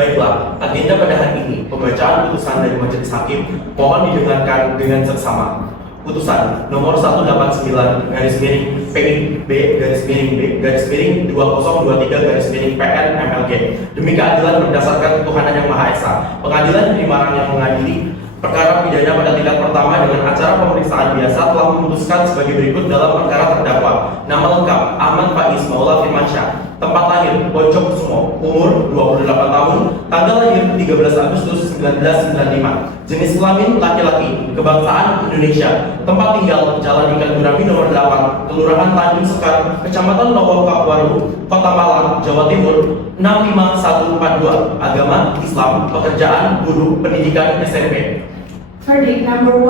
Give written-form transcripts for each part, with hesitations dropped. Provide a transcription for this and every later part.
Baiklah, agenda pada hari ini, pembacaan putusan dari Majelis Hakim mohon didengarkan dengan seksama. Putusan nomor 189 garis miring PIB garis miring B garis miring 2023 garis miring PN MLG demi keadilan berdasarkan ketuhanan yang Maha Esa. Pengadilan Negeri Malang yang mengadili perkara pidana pada tingkat pertama dengan acara pemeriksaan biasa telah memutuskan sebagai berikut dalam perkara terdakwa. Nama lengkap Ahmad Faiz Maula Firmansyah. Tempat lahir Pojok Kusumo, umur 28 tahun, tanggal lahir 13 Agustus 1995. Jenis kelamin laki-laki, kebangsaan Indonesia. Tempat tinggal Jalan Ikan Gurami nomor 8, Kelurahan Tanjung Sekar, Kecamatan Lowokakwaru, Kota Malang, Jawa Timur 65142. Agama Islam, pekerjaan guru pendidikan SMP. Verdict number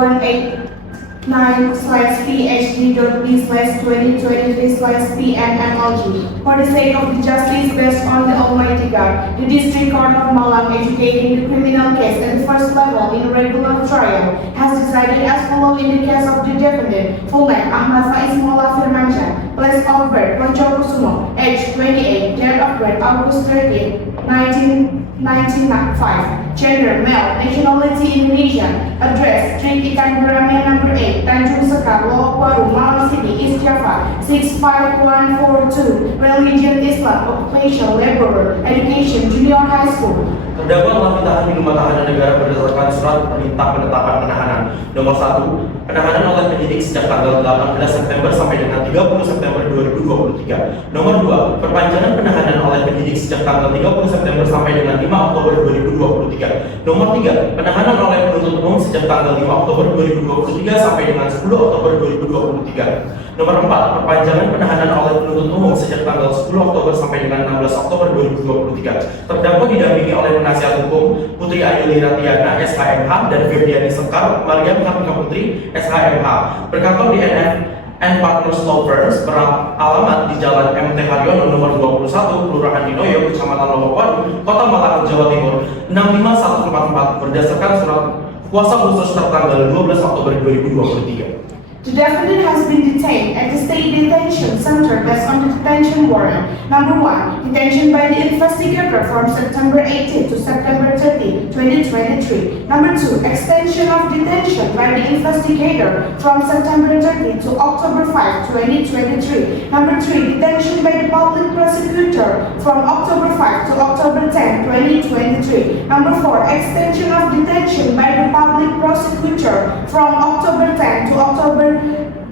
189/PhD.B/2023/PNMLG. For the sake of the justice based on the Almighty God, the District Court of Malang adjudicating the criminal case at the first level in regular trial has decided as follows in the case of the defendant, full name Ahmad Faiz Maula Firmansyah, place of birth Pojok Kusumo, age 28, date of birth August 30, 1995, gender male, nationality Indonesian, address Street Ikan Gurami number 8, Tanjung Sekar, Lowokwaru, Malang City, East Java 65142, religion Islam, occupation laborer, education junior high school. Terdakwa telah ditahan di rumah tahanan negara berdasarkan surat perintah penetapan penahanan nomor 1, penahanan oleh penyidik sejak tanggal 18 September sampai dengan 30 September 2023. Nomor 2, perpanjangan penahanan oleh penyidik sejak tanggal 30 September sampai dengan 5 Oktober 2023. Nomor 3, penahanan oleh penuntut umum sejak tanggal 5 Oktober 2023 sampai dengan 10 Oktober 2023. Nomor 4, perpanjangan penahanan oleh penuntut umum sejak tanggal 10 Oktober sampai dengan 16 Oktober 2023. Terdakwa didampingi oleh penasihat hukum Putri Ayuli Ratiana SHMH dan Firdiani Sekar Maria Kartika Putri SHMH berkantor di NF and Partners Law Firms beralamat di Jalan MT Haryono nomor 21 Kelurahan Dinoyo Kecamatan Lowokwaru Kota Malang Jawa Timur 65144 berdasarkan surat kuasa khusus tertanggal 12 Oktober 2023. The defendant has been detained at the State Detention Center based on the detention warrant. Number 1, detention by the investigator from September 18 to September 30, 2023. Number 2, extension of detention by the investigator from September 30 to October 5, 2023. Number 3, detention by the public prosecutor from October 5 to October 10, 2023. Number 4, extension of detention by the public prosecutor from October 10 to October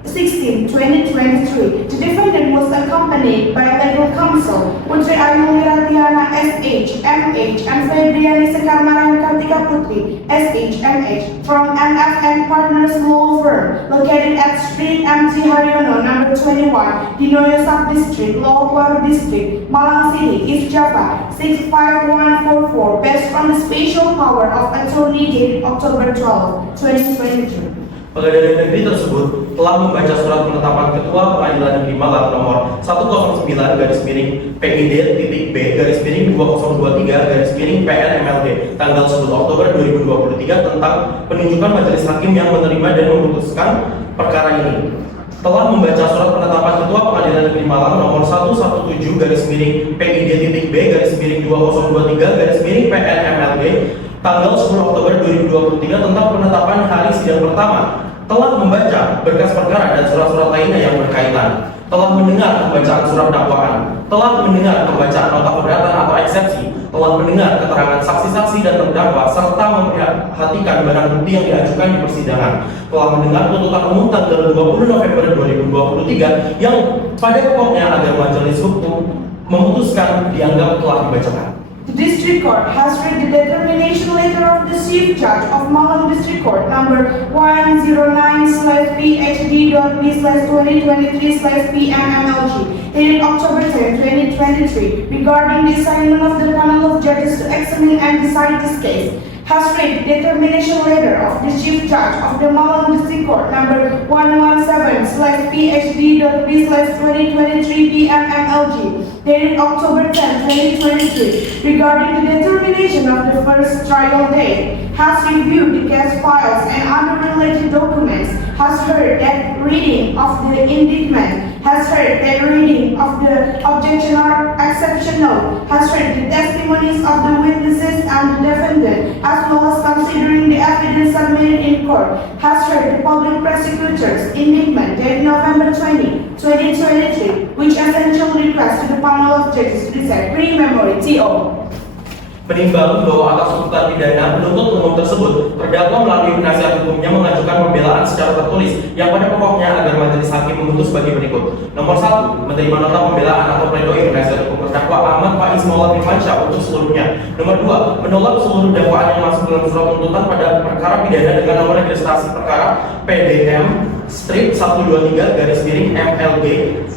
16, 2023. The defendant was accompanied by legal counsel Putri Ayuli Ratiana SH, MH, and Firdiani Sekar Maria Kartika Putri SH, MH from NF and Partners Law Firm located at Street MT Haryono number 21, Dinoyo Sub-District, Lowokwaru District, Malang City, East Java 65144 based on the special power of attorney dated October 12, 2022. Pengadilan Negeri tersebut telah membaca surat penetapan Ketua Pengadilan Negeri Malang nomor 109 garis miring PID.B garis miring 2023 garis miring PN MLG tanggal 10 Oktober 2023 tentang penunjukan majelis hakim yang menerima dan memutuskan perkara ini. Telah membaca surat penetapan Ketua Pengadilan Negeri Malang nomor 117 garis miring PID.B garis miring 2023 garis miring PN MLG tanggal 10 Oktober 2023 tentang penetapan hari sidang pertama, telah membaca berkas perkara dan surat-surat lainnya yang berkaitan, telah mendengar pembacaan surat dakwaan, telah mendengar pembacaan nota keberatan atau eksepsi, telah mendengar keterangan saksi-saksi dan terdakwa serta memperhatikan barang bukti yang diajukan di persidangan, telah mendengar tuntutan umum tanggal 20 November 2023 yang pada pokoknya agar majelis hukum memutuskan dianggap telah dibacakan. The District Court has read the determination letter of the Chief Judge of Malang District Court number 109/PhD.B/2023/PNMLG dated October 10, 2023 regarding the assignment of the panel of judges to examine and decide this case. Has read the determination letter of the Chief Judge of the Malang District Court number 117/PhD.B/2023/PNMLG dated October 10, 2023 regarding the determination of the first trial date. Has reviewed the case files and other related documents. Has heard that reading of the indictment. Has heard that reading of the objection or exceptional, has read the testimonies of the witnesses and the defendant, as well as considering the evidence submitted in court, has heard the public prosecutor's indictment dated November 20, 2023, which essentially requests to the panel of judges to decide pre-memory TO. Menimbang bahwa atas tuntutan pidana penuntut umum tersebut, terdakwa melalui penasihat hukumnya mengajukan pembelaan secara tertulis yang pada pokoknya agar majelis hakim memutus bagi berikut. Nomor 1, menerima nota pembelaan atau pledoi penasihat hukum terdakwa Ahmad Faiz Maulana Firmansyah untuk seluruhnya. Nomor 2, menolak seluruh dakwaan yang masuk dalam surat tuntutan pada perkara pidana dengan nomor registrasi perkara PDM strip 123 garis miring MLG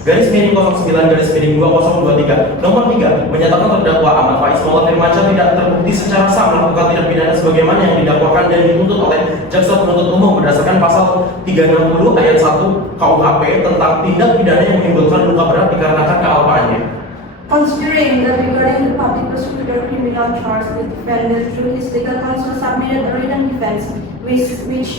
garis miring 09 garis miring 2023. Nomor 3, menyatakan terdakwa Ahmad Faiz Maulana Firmansyah tidak terbukti secara sah melakukan tindak pidana sebagaimana yang didakwakan dan dituntut oleh jaksa penuntut umum berdasarkan pasal 360 ayat 1 KUHP tentang tindak pidana yang menimbulkan luka berat dikarenakan kealpaannya. Considering that regarding the public prosecutor criminal charge, the defendant through his legal counsel submitted a written defense, which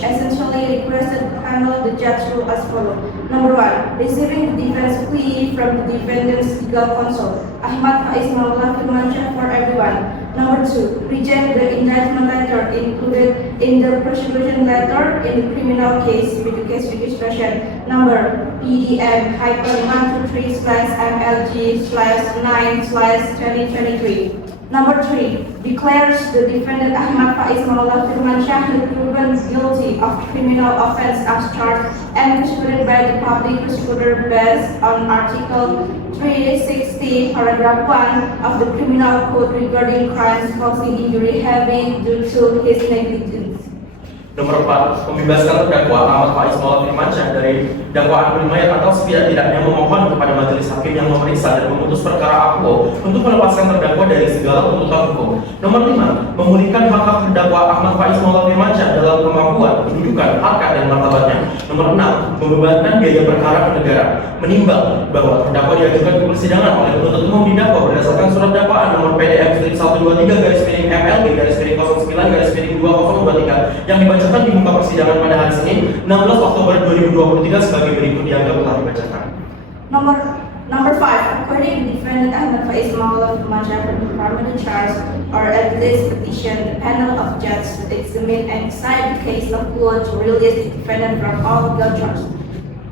essentially requested to handle the judge rule as follows. Number 1, receiving the defense plea from the defendant's legal counsel, Ahmad Faiz Maulana Firmansyah for everyone. Number 2, reject the indictment letter included in the prosecution letter in the criminal case with the case registration number PDM-MLG/9/2023. Number 3, declares the defendant Ahmad Faiz Maulana Firmansyah proven guilty of criminal offense as charged and prosecuted by the public prosecutor based on Article 360, Paragraph 1 of the Criminal Code regarding crimes causing injury having due to his negligence. Nomor 4, membebaskan terdakwa Ahmad Faiz Maulana Firmansyah dari dakwaan primer atau setidak-tidaknya memohon kepada majelis hakim yang memeriksa dan memutus perkara APO untuk melepaskan terdakwa dari segala tuntutan hukum. Nomor 5, memulihkan hak-hak terdakwa Ahmad Faiz Maulana Firmansyah dalam kemampuan, kedudukan, harkat, dan martabatnya. Nomor 6, membebankan biaya perkara ke negara. Menimbang bahwa terdakwa diajukan ke persidangan oleh penuntut umum didakwa berdasarkan surat dakwaan nomor PDM 123 garis miring MLG garis miring 09 garis miring 2023 yang dibacakan di muka persidangan pada hari Senin 16 Oktober 2023 sebagai berikut dianggap telah dibacakan. Number 5, according to defendant Ahmad Faiz Maulana Firmansyah for the permanent charge or at least petition the panel of judges to examine and decide the case of law to release the defendant from all legal charges.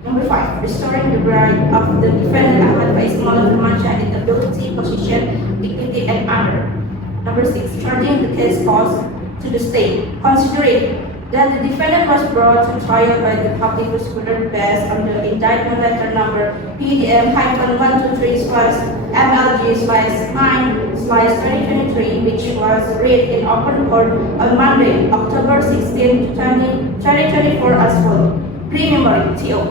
Number 5, restoring the right of the defendant Ahmad Faiz Maulana Firmansyah in ability, position, dignity, and honor. Number 6, charging the case false to the state, considering that the defendant was brought to trial by the public prosecutor based on the indictment letter number PDM-123/MLG/9/2023, which was read in open court on Monday, October 16, 2024 as follows. Pre-memory TO.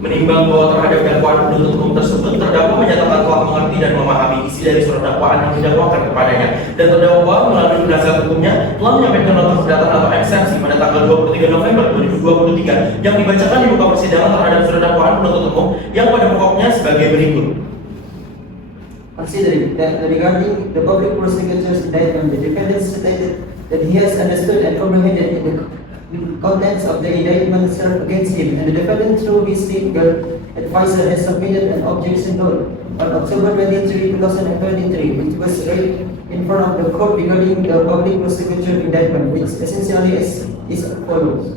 Menimbang bahwa terhadap dakwaan penuntut umum tersebut, terdakwa menyatakan telah mengerti dan memahami isi dari surat dakwaan yang didakwakan kepadanya, dan terdakwa melalui penasihat hukumnya telah menyampaikan nota keberatan atau eksepsi pada tanggal 23 November 2023 yang dibacakan di muka persidangan terhadap surat dakwaan penuntut umum yang pada pokoknya sebagai berikut. Considering that regarding the public prosecutor's indictment, the defendant stated that he has understood and comprehended the contents of the indictment served against him, and the defendant through his legal advisor has submitted an objection note on October 23, 2023, which was read in front of the court regarding the public prosecutor indictment, which essentially is as follows.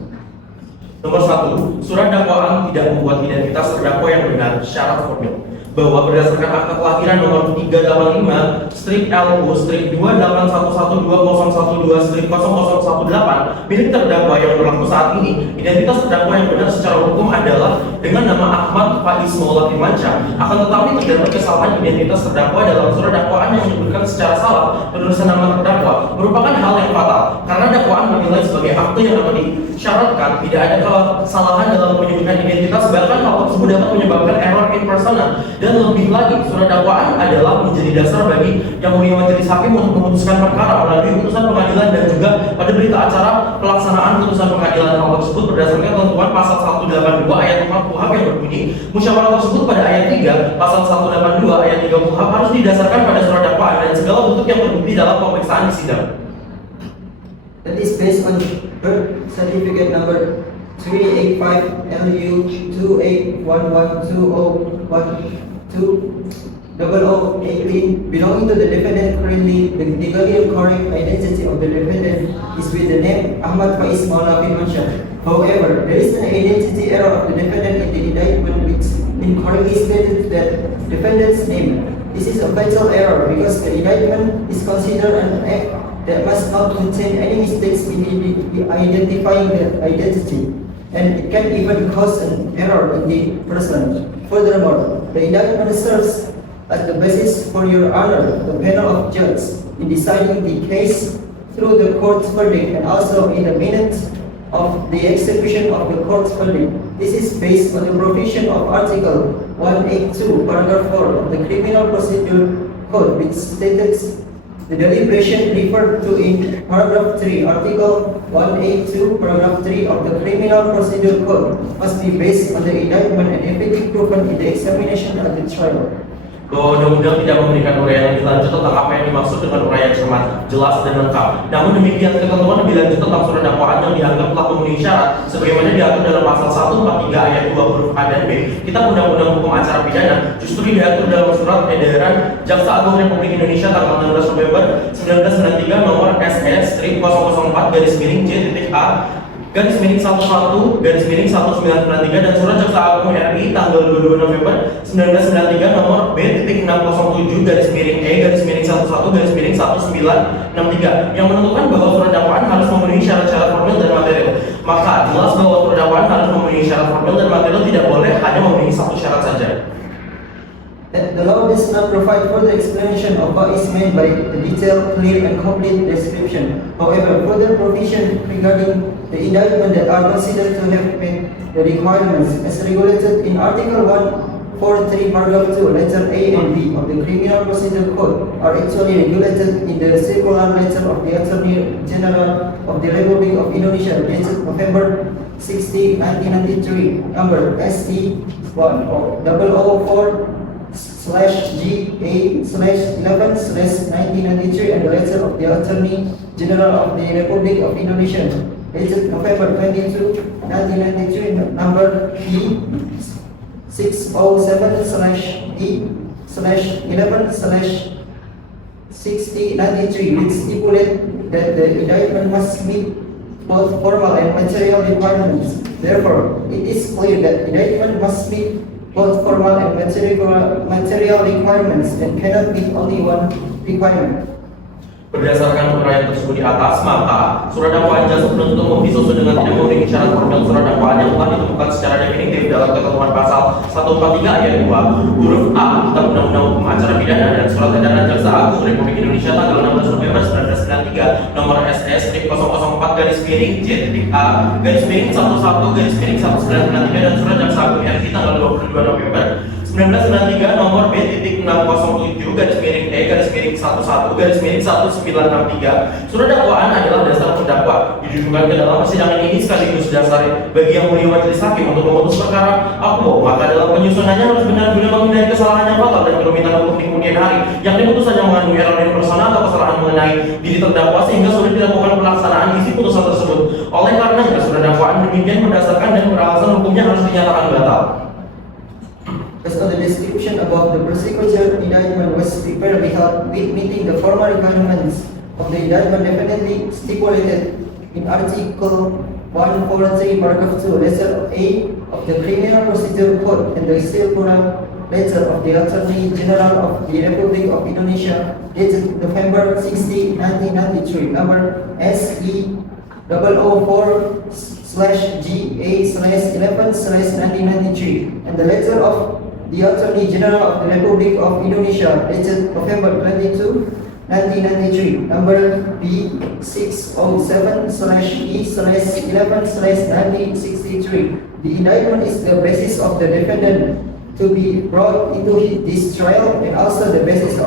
Nomor 1, surat dakwaan tidak membuat identitas terdakwa yang benar syarat formil, bahwa berdasarkan akta kelahiran nomor 385 strip LU strip 281120012 strip 0018 milik terdakwa yang berlaku saat ini, identitas terdakwa yang benar secara hukum adalah dengan nama Ahmad Faiz Maulana Firmansyah. Akan tetapi terdapat kesalahan identitas terdakwa dalam surat dakwaan yang menyebutkan secara salah penulisan nama terdakwa merupakan hal yang fatal karena dakwaan menilai sebagai akte yang dapat disyaratkan tidak ada kesalahan dalam menyebutkan identitas, bahkan hal tersebut dapat menyebabkan error in persona. Dan lebih lagi, surat dakwaan adalah menjadi dasar bagi yang mulia majelis hakim untuk memutuskan perkara melalui putusan pengadilan dan juga pada berita acara pelaksanaan putusan pengadilan. Hal tersebut berdasarkan ketentuan pasal 182 ayat 4 KUHP yang berbunyi, musyawarah tersebut pada ayat 3 pasal 182 ayat 3 KUHP harus didasarkan pada surat dakwaan dan segala bentuk yang terbukti dalam pemeriksaan di sidang. That is based on birth certificate number 385 LU 281120120018 belonging to the defendant currently. The legally correct identity of the defendant is with the name Ahmad Faiz Maula bin Mansyah. However, there is an identity error of the defendant in the indictment which incorrectly stated that defendant's name. This is a fatal error because the indictment is considered an act that must not contain any mistakes in identifying the identity, and it can even cause an error in the person. Furthermore, the indictment serves as the basis for your honor, the panel of judges, in deciding the case through the court's verdict and also in the minutes of the execution of the court's verdict. This is based on the provision of Article 182, Paragraph 4 of the Criminal Procedure Code, which states the deliberation referred to in Paragraph 3, Article 182, Paragraph 3 of the Criminal Procedure Code must be based on the indictment and effectively proven in the examination at the trial. Bahwa undang-undang tidak memberikan uraian lebih lanjut tentang apa yang dimaksud dengan uraian cermat, jelas dan lengkap. Namun demikian, ketentuan lebih lanjut tentang surat dakwaan yang dianggap telah memenuhi syarat sebagaimana diatur dalam pasal 143 ayat 2 huruf A dan B Kitab Undang-Undang Hukum Acara Pidana justru diatur dalam surat edaran Jaksa Agung Republik Indonesia tanggal 16 November 1993 nomor SS-004-J.A /11-1993 dan surat Jaksa Agung RI tanggal 22 November 1993 nomor B.607-11-1963 yang menentukan bahwa surat dakwaan harus memenuhi syarat-syarat formil dan material. Maka jelas bahwa surat dakwaan harus memenuhi syarat formil dan material, tidak boleh hanya memenuhi satu syarat saja. That the law does not provide further explanation of what is meant by the detailed, clear, and complete description. However, further provision regarding the indictment that are considered to have met the requirements as regulated in Article 143, Paragraph 2, letter A and B of the Criminal Procedure Code are actually regulated in the circular letter of the Attorney General of the Republic of Indonesia dated November 60, 1993, number SE 1004/GA/11/1993 and the letter of the Attorney General of the Republic of Indonesia dated November 22, 1993, number E607/E/11/6093, which stipulate that the indictment must meet both formal and material requirements. Therefore, it is clear that indictment must meet both formal and material requirements and cannot meet only one requirement. Berdasarkan uraian tersebut di atas, maka surat dakwaan jaksa penuntut umum disusun dengan tidak memenuhi syarat formil surat dakwaan yang telah ditemukan secara definitif dalam ketentuan pasal 143 ayat 2 huruf A Kitab Undang-Undang Hukum Acara Pidana dan surat edaran Jaksa Agung Republik Indonesia tanggal 16 November 1993 nomor SS-004-J.A/11-1993 dan surat Jaksa Agung RI tanggal 22 November 1993 nomor B.607-11-1963. Surat dakwaan adalah dasar terdakwa didudukan ke dalam persidangan ini sekaligus dasar bagi yang mulia majelis hakim untuk memutus perkara akuo. Maka dalam penyusunannya harus benar guna menghindari kesalahan yang fatal dan kerumitan hukum di kemudian hari yang diputusannya mengandung error personal atau kesalahan mengenai diri terdakwa sehingga sulit dilakukan pelaksanaan isi putusan tersebut. Oleh karenanya surat dakwaan demikian berdasarkan dan beralasan hukumnya harus dinyatakan batal. As of the description above, the prosecutor indictment was prepared without meeting the formal requirements of the indictment definitely stipulated in Article 143, Paragraph 2, letter A of the Criminal Procedure Code and the circular letter of the Attorney General of the Republic of Indonesia dated November 60, 1993, number SE 004/GA/11/1993, and the letter of the Attorney General of the Republic of Indonesia dated November 22, 1993, number B607/E/11/1963. The indictment is the basis of the defendant to be brought into this trial and also the basis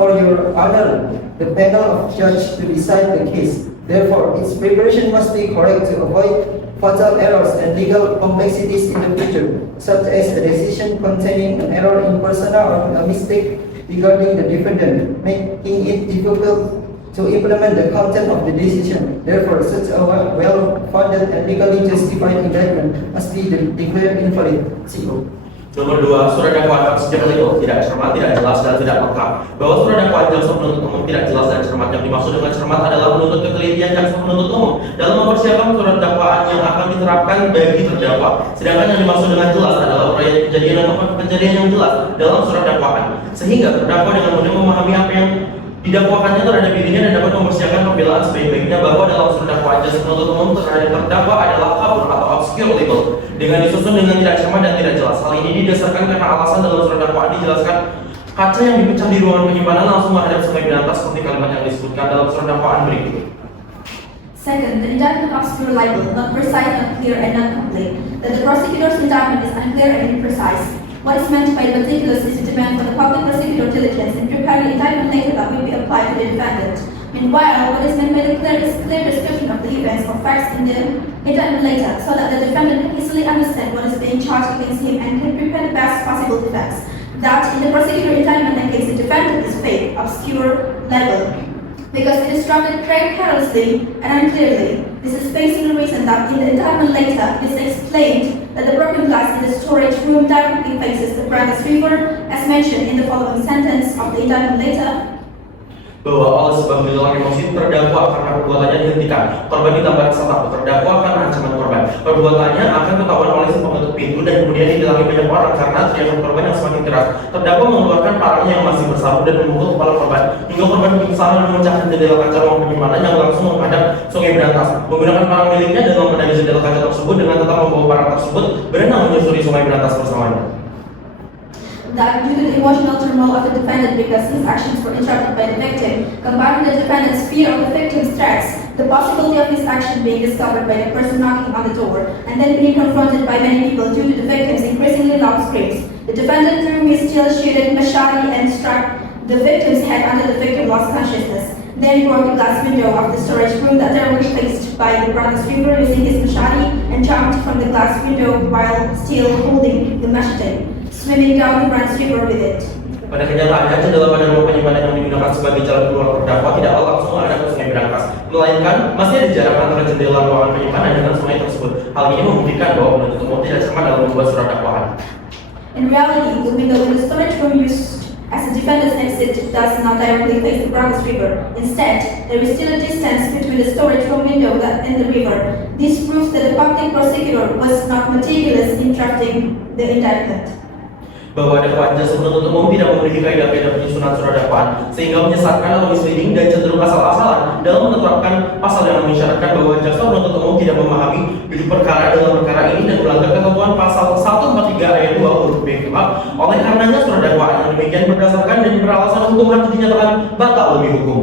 for your honor, the panel of judge to decide the case. Therefore, its preparation must be correct to avoid fatal errors and legal complexities in the future, such as a decision containing an error in persona or a mistake regarding the defendant, making it difficult to implement the content of the decision. Therefore, such a well-founded and legally justified indictment must be declared invalid. CO. Nomor 2, surat dakwaan secara legal tidak cermat, tidak jelas, dan tidak lengkap. Bahwa surat dakwaan jaksa penuntut umum tidak jelas dan cermat. Yang dimaksud dengan cermat adalah menuntut ketelitian jaksa penuntut umum dalam mempersiapkan surat dakwaan yang akan diterapkan bagi terdakwa. Sedangkan yang dimaksud dengan jelas adalah uraian kejadian atau kejadian yang jelas dalam surat dakwaan, sehingga terdakwa dengan mudah memahami apa yang didakwakannya terhadap dirinya dan dapat mempersiapkan pembelaan sebaik-baiknya. Bahwa dalam surat dakwaan jaksa penuntut umum terhadap terdakwa adalah kabur atau obscure legal dengan disusun dengan tidak cermat dan tidak jelas. Hal ini didasarkan karena alasan dalam surat dakwaan dijelaskan kaca yang dipecah di ruangan penyimpanan langsung menghadap Sungai Berantas seperti kalimat yang disebutkan dalam surat dakwaan berikut. Second, the indictment obscure libel, not precise, not clear, and not complete. That the prosecutor's indictment is unclear and imprecise. What is meant by meticulous is to demand for the public prosecutor diligence in preparing the indictment later that will be applied to the defendant. Meanwhile, what is meant by the clear description of the events or facts in the indictment later, so that the defendant can easily understand what is being charged against him and can prepare the best possible defense. That in the prosecutor indictment case, the defendant is fake, obscure, libel, because it is drafted very carelessly and unclearly. This is based on the reason that in the indictment later, it is explained that the broken glass in the storage room directly faces the Brandes River, as mentioned in the following sentence of the indictment later. Bahwa oleh sebab gejolak emosi terdakwa karena perbuatannya dihentikan, korban ditambah rasa takut, terdakwa akan ancaman korban. Perbuatannya akan ketahuan oleh si penutup pintu dan kemudian didatangi banyak orang karena teriakan korban yang semakin keras. Terdakwa mengeluarkan parangnya yang masih bersarung dan memukul kepala korban hingga korban pingsan dan memecahkan jendela kaca ruang penyimpanan yang langsung menghadap Sungai Berantas. Menggunakan parang miliknya dan mengenai jendela kaca tersebut dengan tetap membawa parang tersebut berenang menyusuri Sungai Berantas bersamanya. That due to the emotional turmoil of the defendant because his actions were interrupted by the victim, combined with the defendant's fear of the victim's threats, the possibility of his action being discovered by the person knocking on the door, and then being confronted by many people due to the victim's increasingly loud screams, the defendant threw his steel-shielded machete and struck the victim's head until the victim lost consciousness. Then broke the glass window of the storage room that directly faced by the Brandes River using his machete and jumped from the glass window while still holding the machete, swimming down the Brandes River with it. Pada kenyataannya, jendela pada ruang penyimpanan yang digunakan sebagai jalan keluar terdakwa tidaklah langsung menghadap ke Sungai Berantas, melainkan masih ada jarak antara jendela ruangan penyimpanan dengan sungai tersebut. Hal ini membuktikan bahwa penuntut umum tidak cermat dalam membuat surat dakwaan. In reality, the window in the storage room used as a defendant's exit does not directly face the Brandes River. Instead, there is still a distance between the storage room window and the river. This proves that the public prosecutor was not meticulous in drafting the indictment. Bahwa dakwaan jaksa penuntut umum tidak memiliki kaidah-kaidah penyusunan surat dakwaan sehingga menyesatkan atau misleading dan cenderung asal-asalan dalam menetapkan pasal yang mengisyaratkan bahwa jaksa penuntut umum tidak memahami duduk perkara dalam perkara ini dan melanggar ketentuan pasal 143 ayat 2 huruf B KUHP. Oleh karenanya surat dakwaan yang demikian berdasarkan dan beralasan hukum harus dinyatakan batal demi hukum.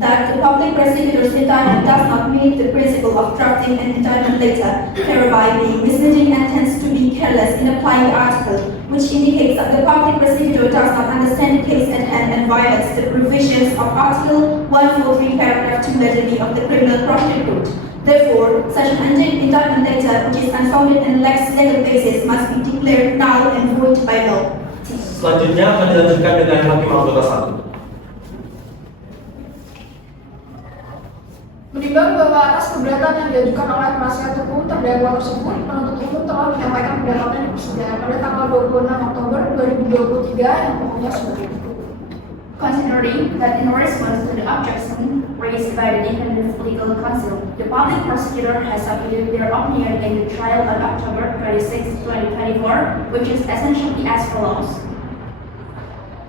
That the public prosecutor's indictment does not meet the principle of drafting an indictment later, thereby being misleading and tends to be careless in applying the article, which indicates that the public prosecutor does not understand the case at hand and violates the provisions of Article 143, paragraph 2, letter B of the Criminal Procedure Code. Therefore, such an indictment later, which is unfounded and lacks legal basis, must be declared null and void by law. Selanjutnya akan dilanjutkan dengan hakim anggota 1. Menimbang bahwa atas keberatan yang diajukan oleh penasihat hukum terdakwa tersebut, penuntut umum telah menyampaikan pendapatnya di persidangan pada tanggal 26 Oktober 2023 yang pokoknya sebagai berikut. Considering that in response to the objection raised by the defendant's legal counsel, the public prosecutor has appealed their opinion in the trial on October 26, 2024, which is essentially as follows.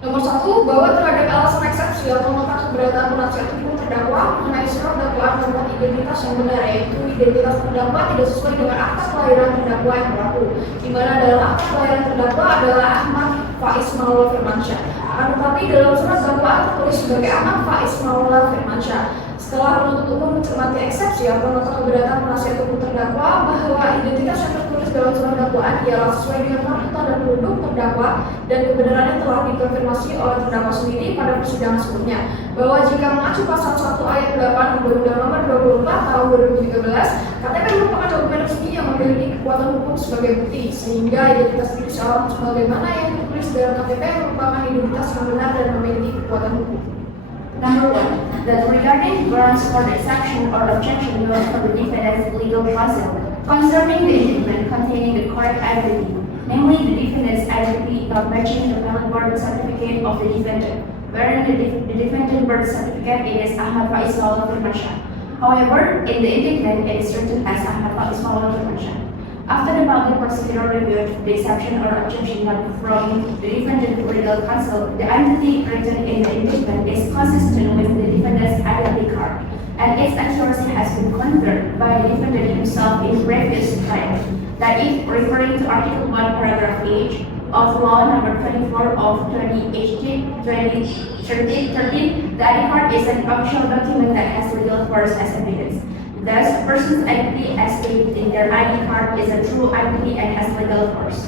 Nomor 1, bahwa terhadap alasan eksepsi atau nota keberatan penasihat hukum terdakwa mengenai surat dakwaan memuat identitas yang benar, yaitu identitas terdakwa tidak sesuai dengan akta kelahiran terdakwa yang berlaku, di mana dalam akta kelahiran terdakwa adalah Ahmad Faiz Maulana Firmansyah. Akan tetapi dalam surat dakwaan tertulis sebagai Ahmad Faiz Maulana Firmansyah. Setelah penuntut umum mencermati eksepsi atau nota keberatan penasihat hukum terdakwa bahwa identitas yang tertulis dalam surat dakwaan ialah sesuai dengan fakta dan penduduk terdakwa dan kebenarannya telah dikonfirmasi oleh terdakwa sendiri pada persidangan sebelumnya, bahwa jika mengacu pasal 1 ayat 8 Undang-Undang Nomor 24 Tahun 2013, KTP merupakan dokumen resmi yang memiliki kekuatan hukum sebagai bukti, sehingga identitas diri seorang sebagaimana yang tertulis dalam KTP merupakan identitas yang benar dan memiliki kekuatan hukum. Number one, that regarding grounds for the exception or objection known from the defendant's legal counsel concerning the indictment containing the correct identity, namely the defendant's identity not matching the valid birth certificate of the defendant, wherein the defendant's birth certificate is Ahmad Faiz Maulana Firmansyah. However, in the indictment it is written as Ahmad Faiz Maulana Firmansyah. After the public prosecutor reviewed the exception or objection from the defendant's legal counsel, the identity written in the indictment is consistent with the defendant's identity card, and its accuracy has been confirmed by the defendant himself in previous trial. That if referring to Article 1, Paragraph H of Law Number 24 of 2013, the ID card is an official document that has legal force as evidence. Thus, a person's identity as stated in their ID card is a true identity and has legal force.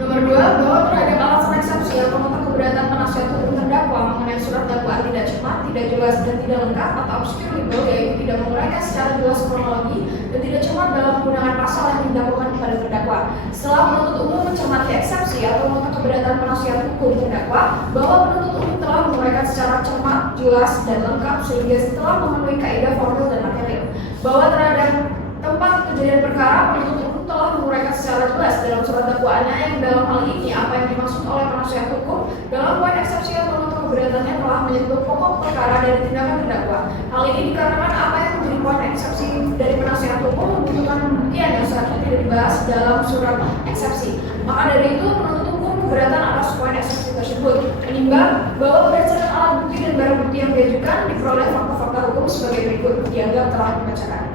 Nomor 2, bahwa terhadap alasan eksepsi atau nota keberatan penasihat hukum terdakwa mengenai surat dakwaan tidak cepat, tidak jelas, dan tidak lengkap atau obscurable, yaitu tidak menguraikan secara jelas kronologi dan tidak cepat dalam penggunaan pasal yang didakwakan kepada terdakwa. Setelah penuntut umum mencermati eksepsi atau nota keberatan penasihat hukum terdakwa, bahwa penuntut umum telah menguraikan secara cermat, jelas, dan lengkap sehingga setelah memenuhi kaidah formil dan material, bahwa terhadap tempat kejadian perkara penuntut umum telah menguraikan secara jelas dalam surat dakwaannya yang dalam hal ini apa yang dimaksud oleh penasihat hukum dalam poin eksepsi atau nota keberatannya telah menyentuh pokok perkara dari tindakan terdakwa. Hal ini dikarenakan apa yang menjadi poin eksepsi dari penasihat hukum membutuhkan pembuktian yang seharusnya tidak dibahas dalam surat eksepsi. Maka dari itu penuntut umum keberatan atas poin eksepsi tersebut, menimbang bahwa berdasarkan alat bukti dan barang bukti yang diajukan diperoleh fakta-fakta hukum sebagai berikut dianggap telah dibacakan.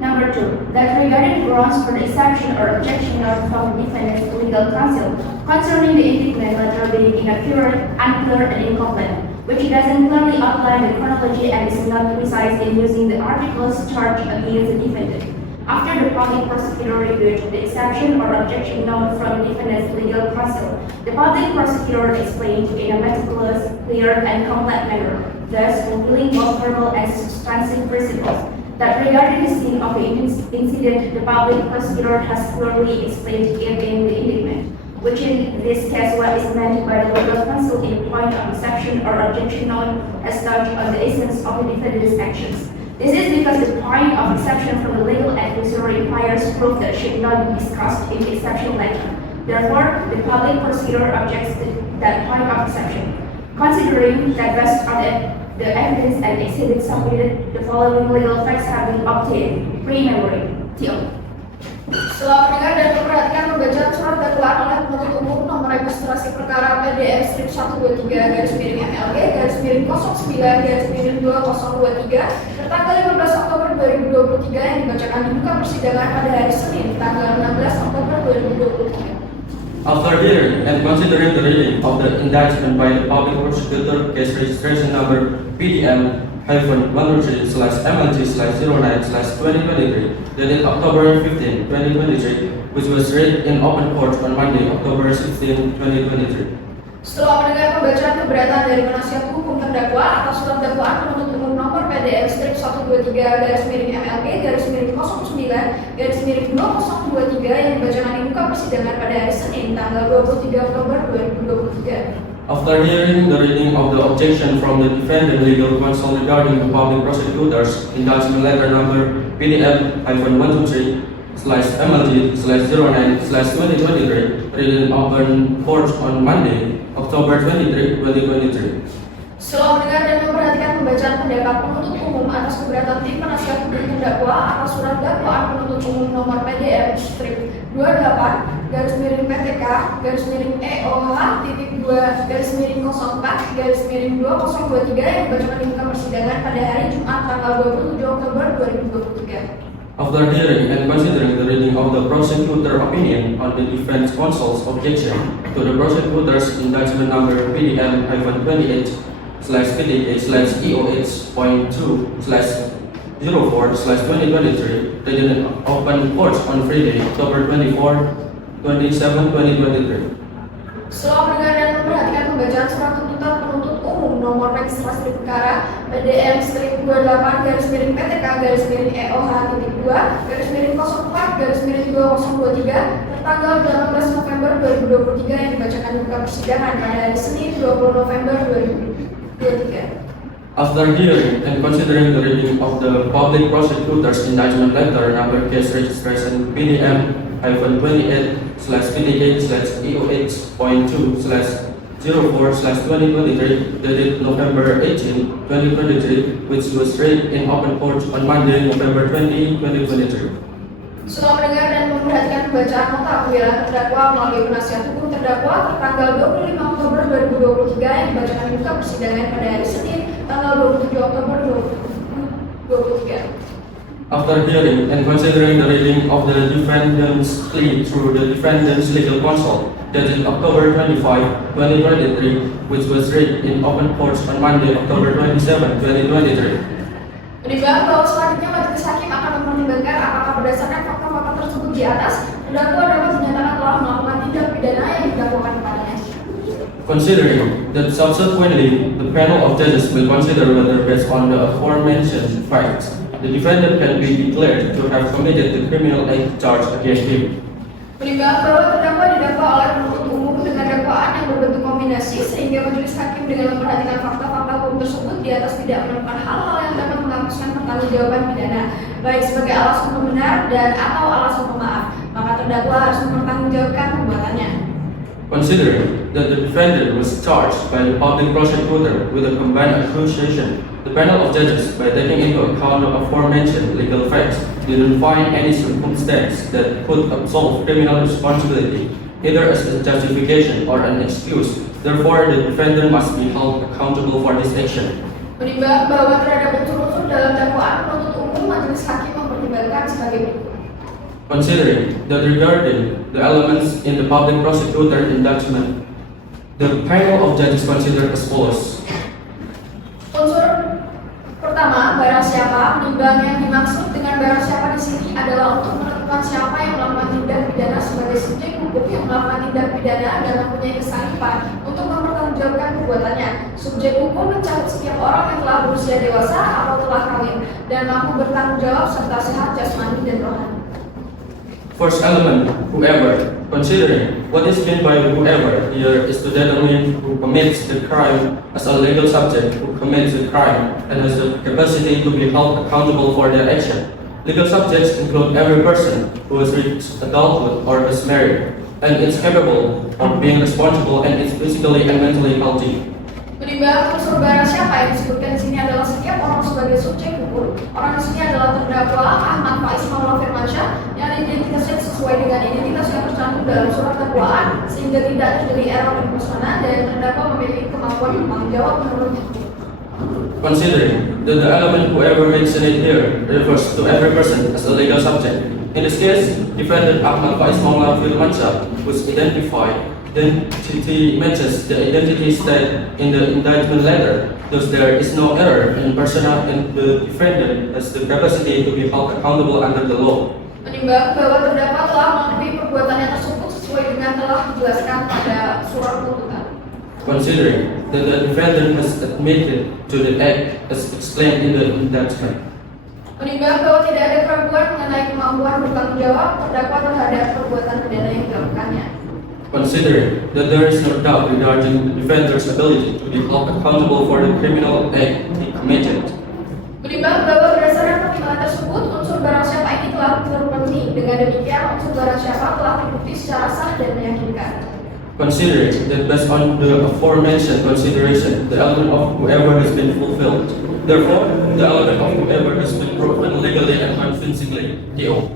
Number 2, that regarding grounds for the exception or objection from the defendant's legal counsel concerning the indictment letter being inaccurate, unclear, and incomplete, which doesn't clearly outline the chronology and is not precise in using the articles charged against the defendant. After the public prosecutor reviewed the exception or objection known from the defendant's legal counsel, the public prosecutor explained in a meticulous, clear, and complete manner, thus fulfilling both verbal and substantive principles, that regarding the scene of the incident, the public prosecutor has clearly explained it in the indictment, which in this case what is meant by the legal counsel in point of exception or objection known as such on the essence of the defendant's actions. This is because the point of exception from the legal adversary requires proof that should not be discussed in the exception letter. Therefore, the public prosecutor objects to that point of exception. Considering that based on the evidence and exhibits submitted, the following legal facts have been obtained. Pre-memory. Till. Setelah mendengar dan memperhatikan pembacaan surat dakwaan oleh penuntut umum nomor registrasi perkara PDM strip 123 garis miring MLG garis miring 09 garis miring 2023 tertanggal 15 Oktober 2023 yang dibacakan di muka persidangan pada hari Senin tanggal 16 Oktober 2023. After hearing and considering the reading of the indictment by the public prosecutor, case registration number PDM-113/MLG/09/2023, dated October 15, 2023, which was read in open court on Monday, October 16, 2023. Setelah mendengar pembacaan keberatan dari penasihat hukum terdakwa atas surat dakwaan penuntut umum nomor PDM strip 123 garis miring MLG garis miring 09 garis miring 2023 yang dibacakan di muka persidangan pada hari Senin tanggal 23 Oktober 2023. After hearing the reading of the objection from the defendant legal counsel regarding the public prosecutor's indictment letter number PDM-123/MLG/09/2023, read in open court on Monday, October 23, 2023. Setelah mendengar dan memperhatikan pembacaan pendapat penuntut umum atas keberatan tim penasihat hukum terdakwa atas surat dakwaan penuntut umum nomor PDM strip 28 garis miring PTK garis miring EOH titik 2 garis miring 04 garis miring 2023 yang dibacakan di muka persidangan pada hari Jumat tanggal 27 Oktober 2023. After hearing and considering the reading of the prosecutor opinion on the defense counsel's objection to the prosecutor's indictment number PDM-28/EOH/PDA/EOH.2/04/2023, read in open court on Friday, October 24, 27, 2023. Setelah mendengar dan memperhatikan pembacaan surat tuntutan penuntut umum nomor registrasi perkara PDM strip 28 garis miring PTK garis miring EOH titik 2 garis miring 04 garis miring 2023 tertanggal 18 November 2023 yang dibacakan di muka persidangan pada hari Senin 20 November 2023. After hearing and considering the reading of the public prosecutor's indictment letter number case registration PDM-28/EOH.2/04/2023 dated November 18, 2023, which was read in open court on Monday, November 20, 2023. Setelah mendengar dan memperhatikan pembacaan nota pembelaan terdakwa melalui penasihat hukum terdakwa tertanggal 25 Oktober 2023 yang dibacakan di muka persidangan pada hari Senin tanggal 27 Oktober 2023. After hearing and considering the reading of the defendant's plea through the defendant's legal counsel dated October 25, 2023, which was read in open court on Monday, October 27, 2023. Menimbang bahwa selanjutnya majelis hakim akan mempertimbangkan apakah berdasarkan fakta-fakta tersebut di atas, terdakwa dapat dinyatakan telah melakukan tindak pidana yang didakwakan kepadanya. Considering that subsequently the panel of judges will consider whether based on the aforementioned facts, the defendant can be declared to have committed the criminal act charged against him. Menimbang bahwa terdakwa didakwa oleh penuntut umum dengan dakwaan yang berbentuk kombinasi sehingga majelis hakim dengan memperhatikan fakta-fakta hukum tersebut di atas tidak menemukan hal-hal yang dapat menghapuskan pertanggungjawaban pidana, baik sebagai alasan pembenar dan atau alasan pemaaf, maka terdakwa harus mempertanggungjawabkan perbuatannya. Considering that the defendant was charged by the public prosecutor with a combined accusation, the panel of judges, by taking into account the aforementioned legal facts, didn't find any circumstance that could absolve criminal responsibility, either as a justification or an excuse. Therefore, the defendant must be held accountable for this action. Menimbang bahwa terhadap unsur-unsur dalam dakwaan penuntut umum, majelis hakim mempertimbangkan sebagai berikut. Considering that regarding the elements in the public prosecutor indictment, the panel of judges considered as follows. Unsur pertama, barang siapa. Menimbang yang dimaksud dengan barang siapa di sini adalah untuk menentukan siapa yang melakukan tindak pidana sebagai subjek hukum yang melakukan tindak pidana dan mempunyai kesanggupan untuk mempertanggungjawabkan perbuatannya. Subjek hukum mencakup setiap orang yang telah berusia dewasa atau telah kawin dan mampu bertanggung jawab serta sehat jasmani dan rohani. First element, whoever. Considering what is meant by whoever here is to determine who commits the crime as a legal subject who commits the crime and has the capacity to be held accountable for their action. Legal subjects include every person who has reached adulthood or is married and is capable of being responsible and is physically and mentally healthy. Menimbang unsur barang siapa yang disebutkan di sini adalah setiap orang sebagai subjek hukum. Orang di sini adalah terdakwa Ahmad Faiz Maulana Firmansyah yang identitasnya sesuai dengan identitas yang tercantum dalam surat dakwaan sehingga tidak terjadi error dan persona dan terdakwa memiliki kemampuan bertanggung jawab menurut hukum. Considering that the element whoever mentioned here refers to every person as a legal subject. In this case, defendant Ahmad Faiz Maulana Firmansyah was identified. Then he matches the identity stated in the indictment letter. Thus, there is no error in persona and the defendant has the capacity to be held accountable under the law. Menimbang bahwa terdakwa telah memenuhi perbuatannya tersebut sesuai dengan telah dijelaskan pada surat tuntutan. Considering that the defendant has admitted to the act as explained in the indictment. Menimbang bahwa tidak ada keraguan mengenai kemampuan bertanggung jawab terdakwa terhadap perbuatan pidana yang dilakukannya. Considering that there is no doubt regarding the defender's ability to be held accountable for the criminal act he committed. Menimbang bahwa berdasarkan pertimbangan tersebut, unsur barang siapa ini telah terpenuhi. Dengan demikian, unsur barang siapa telah terbukti secara sah dan meyakinkan. Considering that based on the aforementioned consideration, the element of whoever has been fulfilled. Therefore, the element of whoever has been proven legally and convincingly. D.O.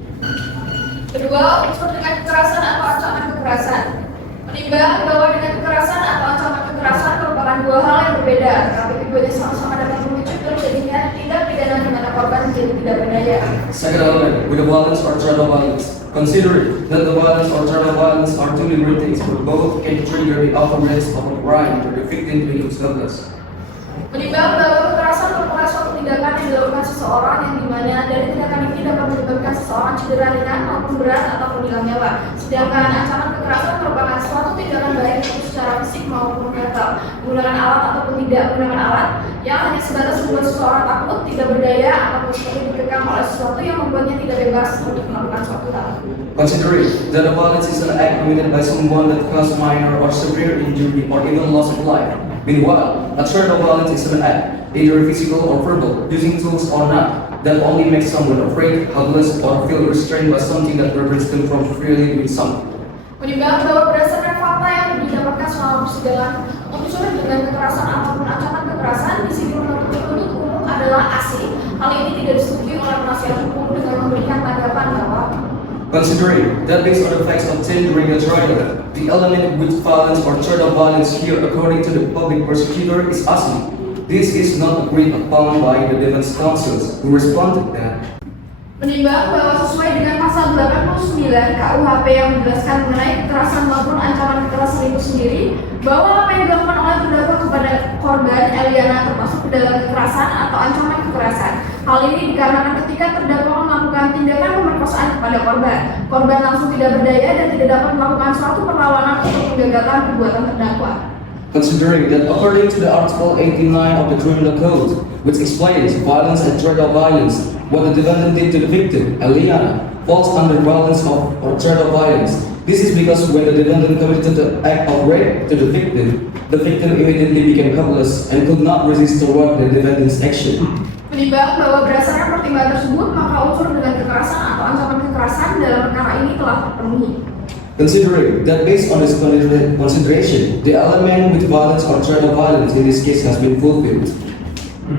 Kedua, unsur dengan kekerasan atau ancaman kekerasan. Menimbang bahwa dengan kekerasan atau ancaman kekerasan merupakan dua hal yang berbeda, tapi keduanya sama-sama dapat memicu terjadinya tindak pidana di mana korban menjadi tidak berdaya. Second element, with the violence or threat of violence. Considering that the violence or threat of violence are two different things, but both can trigger the occurrence of a crime to the victim to use guiltless. Menimbang bahwa kekerasan merupakan suatu tindakan yang dilakukan seseorang yang dimana dari tindakan ini dapat menyebabkan seseorang cedera ringan maupun berat ataupun hilang nyawa. Sedangkan ancaman kekerasan merupakan suatu tindakan baik secara fisik maupun mental, menggunakan alat ataupun tidak menggunakan alat, yang hanya sebatas membuat seseorang takut, tidak berdaya, ataupun seperti dikekang oleh sesuatu yang membuatnya tidak bebas untuk melakukan suatu hal. Considering that the violence is an act committed by someone that causes minor or severe injury or even loss of life, Meanwhile, a threat of violence is an act, either physical or verbal, using tools or not, that only makes someone afraid, helpless, or feel restrained by something that prevents them from freely doing something. Menimbang bahwa berdasarkan fakta yang didapatkan selama persidangan, unsur dengan kekerasan ataupun ancaman kekerasan di sini menurut penuntut umum adalah asing. Hal ini tidak disetujui oleh penasihat hukum dengan memberikan tanggapan bahwa Considering that based on the facts obtained during the trial, the element with violence or threat of violence here according to the public prosecutor is asli. This is not agreed upon by the defense counsels who responded that menimbang bahwa sesuai dengan pasal 89 KUHP yang menjelaskan mengenai kekerasan maupun ancaman kekerasan itu sendiri, bahwa apa yang dilakukan oleh terdakwa kepada korban Eliana termasuk dalam kekerasan atau ancaman kekerasan. Hal ini dikarenakan ketika terdakwa melakukan tindakan pemerkosaan kepada korban, korban langsung tidak berdaya dan tidak dapat melakukan suatu perlawanan untuk menggagalkan perbuatan terdakwa. considering that according to the Article 89 of the Criminal Code, which explains violence and threat of violence, what the defendant did to the victim, Eliana, falls under violence or threat of violence. This is because when the defendant committed the act of rape to the victim immediately became helpless and could not resist toward the defendant's action. Menimbang bahwa berdasarkan pertimbangan tersebut, maka unsur dengan kekerasan atau ancaman kekerasan dalam perkara ini telah terpenuhi. Considering that based on this consideration, the element with violence or threat of violence in this case has been fulfilled.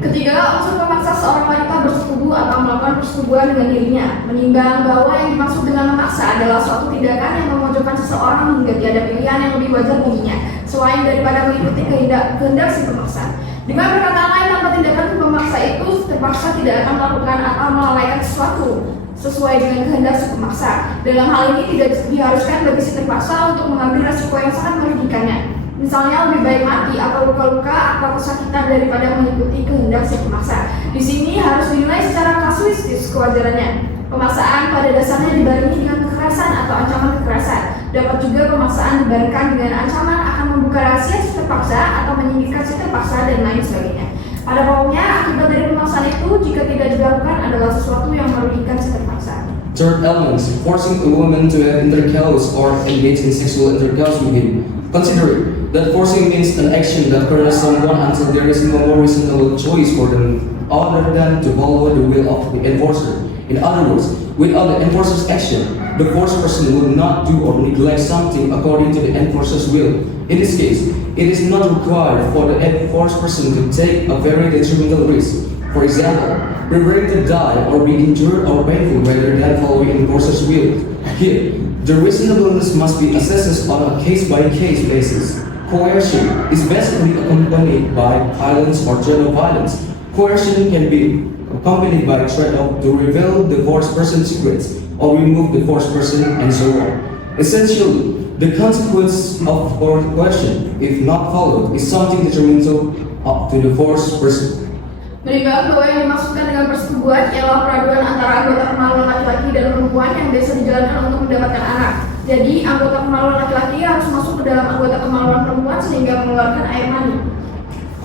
Ketiga, unsur memaksa seorang wanita bersetubuh atau melakukan persetubuhan dengan dirinya. Menimbang bahwa yang dimaksud dengan memaksa adalah suatu tindakan yang memojokkan seseorang hingga tiada pilihan yang lebih wajar baginya, selain daripada mengikuti kehendak si pemaksa. Dengan perkataan lain, tanpa tindakan pemaksa itu terpaksa tidak akan melakukan atau melalaikan sesuatu sesuai dengan kehendak si pemaksa. Dalam hal ini tidak diharuskan bagi si terpaksa untuk mengambil resiko yang sangat merugikannya. Misalnya lebih baik mati atau luka-luka atau kesakitan daripada mengikuti kehendak si pemaksa. Di sini harus dinilai secara kasuistis kewajarannya. Pemaksaan pada dasarnya dibarengi dengan kekerasan atau ancaman kekerasan. Dapat juga pemaksaan dibarengkan dengan ancaman akan membuka rahasia si terpaksa atau menyingkirkan si terpaksa dan lain sebagainya. Pada pokoknya, akibat dari pemaksaan itu jika tidak dilakukan adalah sesuatu yang merugikan si terpaksa. Third element, forcing a woman to have intercourse or engage in sexual intercourse with him. Considering that forcing means an action that coerces someone until there is no more reasonable choice for them other than to follow the will of the enforcer. In other words, without the enforcer's action, the forced person will not do or neglect something according to the enforcer's will. In this case, it is not required for the enforced person to take a very detrimental risk. For example, preparing to die or be injured or painful rather than following enforcer's will. Here, the reasonableness must be assessed on a case-by-case basis. Coercion is basically accompanied by violence or threat of violence. Coercion can be accompanied by threat of to reveal the forced person's secrets or remove the forced person and so on. Essentially, the consequence of coercion, if not followed, is something detrimental to the forced person. Menimbang bahwa yang dimaksudkan dengan persetubuhan ialah peraduan antara anggota kemaluan laki-laki dan perempuan yang biasa dijalankan untuk mendapatkan anak. Jadi, anggota kemaluan laki-laki harus masuk ke dalam anggota kemaluan perempuan sehingga mengeluarkan air mani.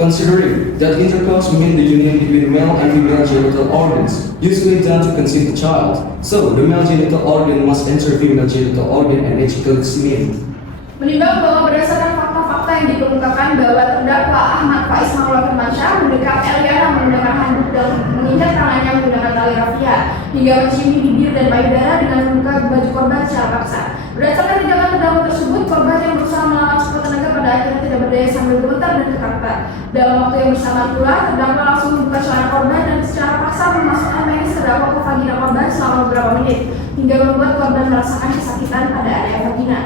Considering that intercourse means the union between male and female genital organs, usually done to conceive the child, so the male genital organ must enter female genital organ and ejaculates semen. Menimbang bahwa berdasarkan fakta-fakta yang dikemukakan bahwa terdakwa Ahmad Faiz Maulana Firmansyah mendekat Eliana menggunakan handuk dan menginjak tangannya menggunakan tali rafia hingga menciumi bibir dan payudara dengan membuka baju korban secara paksa. Berdasarkan tindakan terdakwa tersebut, korban yang berusaha melawan sekuat tenaga pada akhirnya tidak berdaya sambil gemetar dan ketakutan. Dalam waktu yang bersamaan pula, terdakwa langsung membuka celana korban dan secara paksa memasukkan penis terdakwa ke vagina korban selama beberapa menit hingga membuat korban merasakan kesakitan pada area vagina.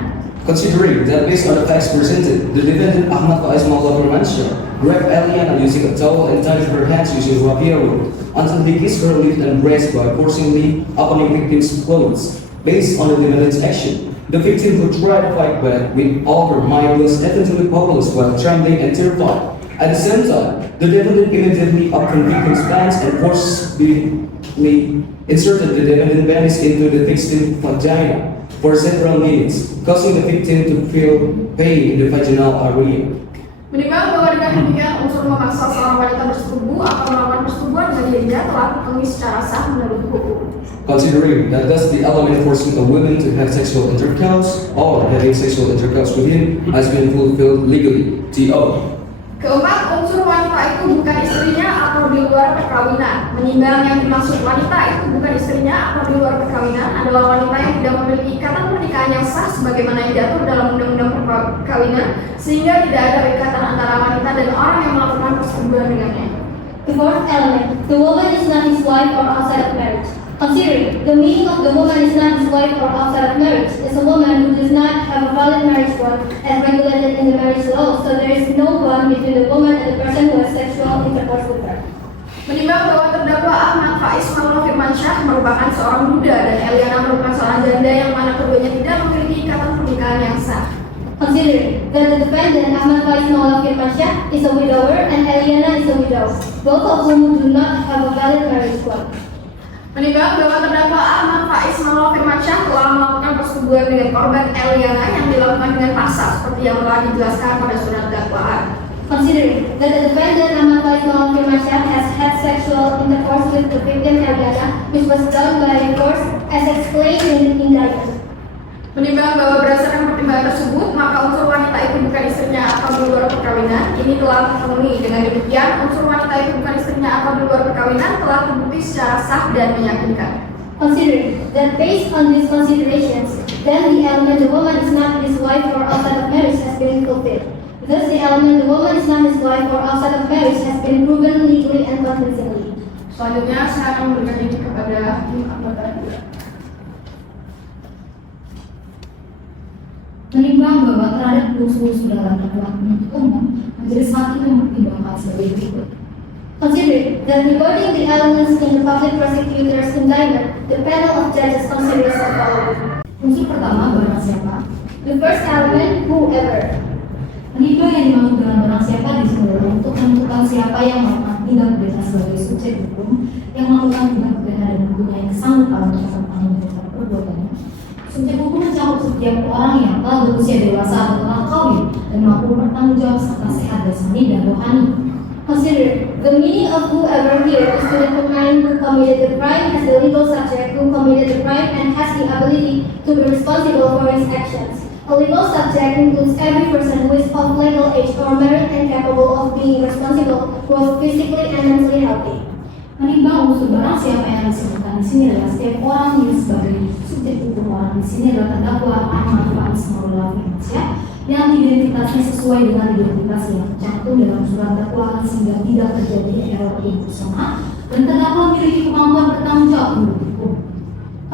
Considering that based on the facts presented, the defendant Ahmad Faiz Maulana Firmansyah grabbed Eliana using a towel and tied her hands using rapier rope until he kissed her lips and breast by forcibly opening victim's clothes. Based on the defendant's action, the victim who tried to fight back with all her might was eventually powerless while trembling and terrified. At the same time, the defendant immediately opened victim's pants and forcibly inserted the defendant's penis into the victim's vagina for several minutes, causing the victim to feel pain in the vaginal area. Menimbang bahwa dengan demikian unsur memaksa seorang wanita bersetubuh atau melakukan persetubuhan dengan dirinya telah terpenuhi secara sah menurut hukum. Considering that thus the element forcing a woman to have sexual intercourse or having sexual intercourse with him has been fulfilled legally, T.O. Keempat, unsur wanita itu bukan istrinya atau di luar perkawinan. Menimbang yang dimaksud wanita itu bukan istrinya atau di luar perkawinan adalah wanita yang tidak memiliki ikatan pernikahan yang sah sebagaimana yang diatur dalam undang-undang perkawinan, sehingga tidak ada ikatan antara wanita dan orang yang melakukan persetubuhan dengannya. The fourth element, the woman is not his wife or outside of marriage. Considering the meaning of the woman is not his wife or outside of marriage is a woman who does not have a valid marriage bond as regulated in the marriage law, so there is no bond between the woman and the person who has sexual intercourse with her. Menimbang bahwa terdakwa Ahmad Faiz Maulana Firmansyah merupakan seorang duda dan Eliana merupakan seorang janda yang mana keduanya tidak memiliki ikatan pernikahan yang sah. Considering that the defendant Ahmad Faiz Maulana Firmansyah is a widower and Eliana is a widow, both of whom do not have a valid marriage bond. Menimbang bahwa terdakwa Ahmad Faiz Maulana Firmansyah telah melakukan persetubuhan dengan korban Eliana yang dilakukan dengan paksa seperti yang telah dijelaskan pada surat dakwaan. Considering that the defendant Ahmad Faiz Maulana Firmansyah has had sexual intercourse with the victim Eliana, which was done by force as explained in the indictment. Menimbang bahwa berdasarkan pertimbangan tersebut, maka unsur wanita itu bukan istrinya atau di luar perkawinan, ini telah terpenuhi. Dengan demikian, unsur wanita itu bukan istrinya atau di luar perkawinan telah terbukti secara sah dan meyakinkan. Considering that based on these considerations, then the element the woman is not his wife or outside of marriage has been fulfilled. Thus, the element the woman is not his wife or outside of marriage has been proven legally and convincingly. Selanjutnya, saya akan memberikan ini kepada hakim anggota. Menimbang bahwa terhadap unsur-unsur dalam dakwaan penuntut umum, majelis hakim mempertimbangkan sebagai berikut. Considering that regarding the elements in the public prosecutor's indictment, the panel of judges considers the following. Unsur pertama, barang siapa. The first element, whoever. Menimbang yang dimaksud dengan barang siapa di sini adalah untuk menentukan siapa yang melakukan tindak pidana sebagai subjek hukum, yang melakukan tindak pidana dan mempunyai kesanggupan untuk bertanggung jawab perbuatannya. Subjek hukum mencakup setiap orang yang telah berusia dewasa atau telah kawin dan mampu bertanggung jawab serta sehat jasmani dan rohani. Consider the meaning of whoever here is to determine who committed the crime as the legal subject who committed the crime and has the ability to be responsible for his actions. A legal subject includes every person who is of legal age or married and capable of being responsible both physically and mentally healthy. Menimbang unsur barang siapa yang disebutkan di sini adalah setiap orang yang sebagai subjek hukum orang di sini adalah terdakwa Ahmad Faiz Maulana Firmansyah yang identitasnya sesuai dengan identitas yang tercantum dalam surat dakwaan sehingga tidak terjadi error yang bersama dan terdakwa memiliki kemampuan bertanggung jawab menurut hukum.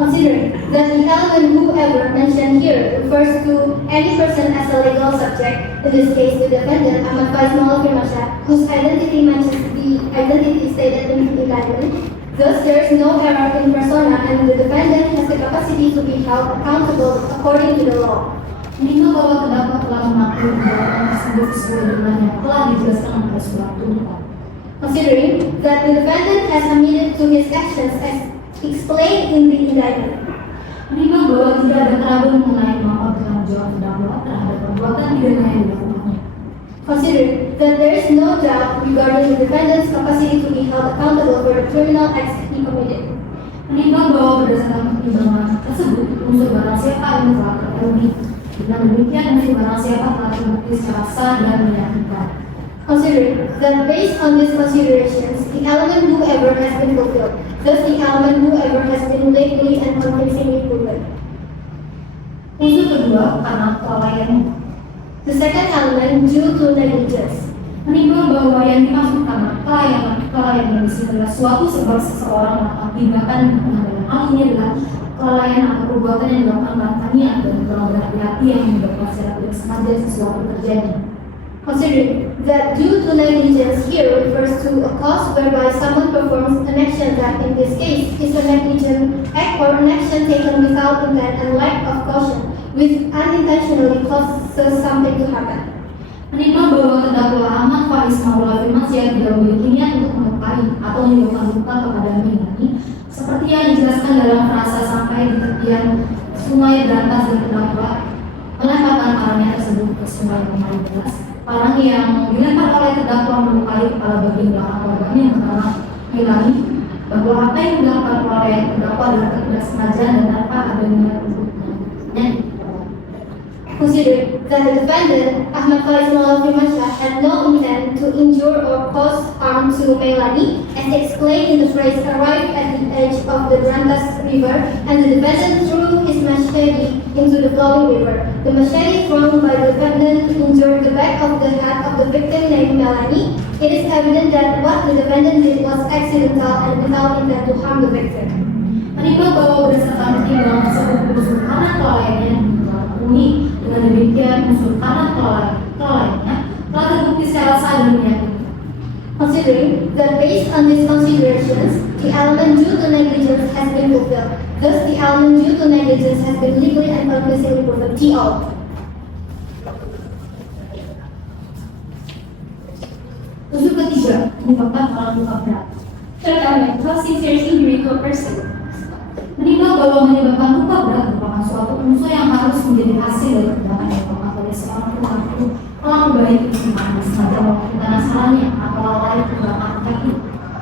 Consider that the element whoever mentioned here refers to any person as a legal subject, in this case the defendant Ahmad Faiz Maulana Firmansyah, whose identity matches the identity stated in the indictment. Thus, there is no error in persona and the defendant has the capacity to be held accountable according to the law. Menimbang bahwa terdakwa telah mengakui perbuatan tersebut sesuai dengan yang telah dijelaskan pada surat tuntutan. Considering that the defendant has admitted to his actions as explained in the indictment. Menimbang bahwa tidak ada keraguan mengenai kemampuan bertanggung jawab terdakwa terhadap perbuatan pidana yang dilakukannya. Consider that there is no doubt regarding the defendant's capacity to be held accountable for the criminal acts he committed. Menimbang bahwa berdasarkan pertimbangan tersebut, unsur barang siapa yang telah terpenuhi. Dengan demikian, unsur barang siapa telah terbukti secara sah dan meyakinkan. Considering that based on these considerations, the element whoever has been fulfilled. Thus, the element whoever has been legally and convincingly proven. Unsur kedua, karena kelalaian. The second element, due to negligence. Menimbang bahwa yang dimaksud karena kelalaian di sini adalah suatu sebab seseorang melakukan tindakan yang dalam hal ini adalah kelalaian atau perbuatan yang dilakukan tanpa niat dan kurang berhati-hati yang menyebabkan secara tidak sengaja sesuatu terjadi. Considering that due to negligence here refers to a cause whereby someone performs an action that in this case is a negligent act or an action taken without intent and lack of caution, which unintentionally causes something to happen. Menimbang bahwa terdakwa Ahmad Faiz Maulana Firmansyah tidak memiliki niat untuk melukai atau menyebabkan luka kepada Minani, seperti yang dijelaskan dalam frasa sampai di tepian sungai berantas dan terdakwa melemparkan parangnya tersebut ke sungai Memalibelas. Parang yang dilempar oleh terdakwa melukai kepala bagian belakang korban yang bernama Minani, bahwa apa yang dilakukan oleh terdakwa adalah tidak sengaja dan tanpa adanya untuknya. Consider that the defendant, Ahmad Faiz Maulana Firmansyah, had no intent to to Melanie, as explained in the phrase arrived at the edge of the Brantas River, and the defendant threw his machete into the flowing river. The machete thrown by the defendant injured the back of the head of the victim named Melanie. It is evident that what the defendant did was accidental and without intent to harm the victim. Menimbang bahwa berdasarkan pertimbangan tersebut unsur kanan kelalaiannya dipenuhi, dengan demikian unsur kanan kelalaiannya telah terbukti secara sah dan meyakinkan. Considering that based on these considerations, the element due to negligence has been fulfilled. Thus, the element due to negligence has been legally and conclusively proven. T.O. Unsur ketiga menyebabkan alat luka berat. Third element, causing serious injury to a person. Menimbang bahwa menyebabkan luka berat merupakan suatu unsur yang harus menjadi hasil dari tindakan yang dilakukan oleh seorang pelaku baik itu sengaja melakukan asalnya atau lalai tindakan kaki.